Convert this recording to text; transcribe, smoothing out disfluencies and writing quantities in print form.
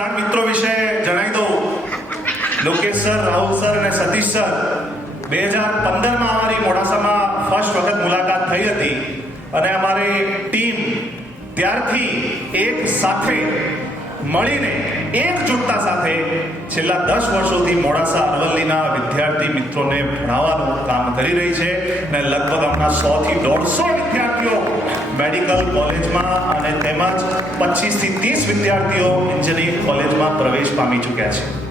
ત્રણ મિત્રો વિશે જણાવી દઉં। લોકેશ સર, રાહુલ સર અને સતીશ સર 2015માં અમારી મોડાસામાં ફર્સ્ટ વખત મુલાકાત થઈ હતી અને અમારી ટીમ ત્યારથી એક સાથે મળીને એકજૂટતા સાથે છેલ્લા 10 વર્ષોથી મોડાસા અરવલ્લીના વિદ્યાર્થી મિત્રોને ભણાવવાનું કામ કરી રહી છે અને લગભગ હમણાં 100 થી 150 વિદ્યાર્થીઓ મેડિકલ કોલેજમાં અને તેમજ 25 થી 30 વિદ્યાર્થીઓ એન્જિનિયરિંગ કોલેજમાં પ્રવેશ પામી ચૂક્યા છે।